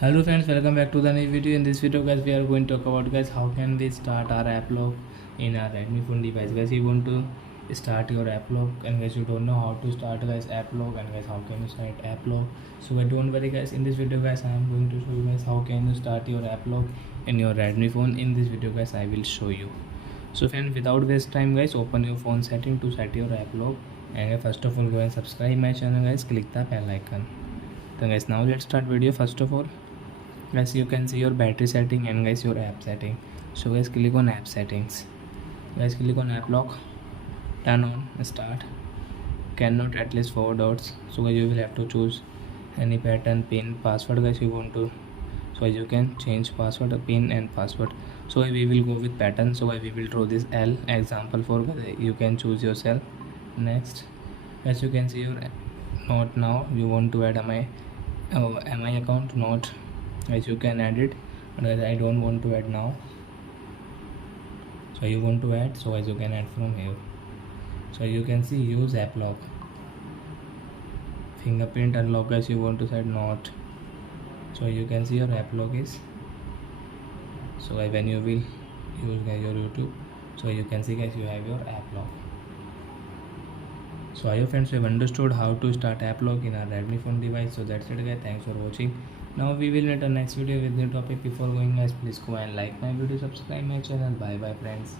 Hello friends, welcome back to the new video. In this video guys, we are going to talk about guys how can we start our app lock in our Redmi phone device. Guys, you want to start your app lock and guys you don't know how to start guys app lock and guys how can you start app lock. So guys, don't worry guys, in this video guys I am going to show you guys how can you start your app lock in your Redmi phone. In this video guys I will show you. So friends, without waste time guys, open your phone setting to set your app lock and guys, first of all go and subscribe my channel guys, click the bell icon. Then guys, now let's start video. First of all guys, you can see your battery setting and guys your app setting. So guys, click on app settings. Guys, click on app lock, turn on, start, cannot at least 4 dots. So guys, you will have to choose any pattern, pin, password guys you want to. So guys, you can change password, pin and password. So guys, we will go with pattern. So guys, we will draw this L example for guys, you can choose yourself. Next guys, you can see your not now you want to add mi account, not guys you can add it, but guys I don't want to add now. So you want to add, so guys you can add from here. So you can see use app lock, fingerprint unlock guys you want to set not. So you can see your app lock is, so guys when you will use guys your YouTube, so you can see guys you have your app lock. So I hope friends you have understood how to start app lock in our Redmi phone device. So that's it guys, thanks for watching. Now we will meet on next video with new topic. Before going guys, please go and like my video, subscribe my channel. Bye bye friends.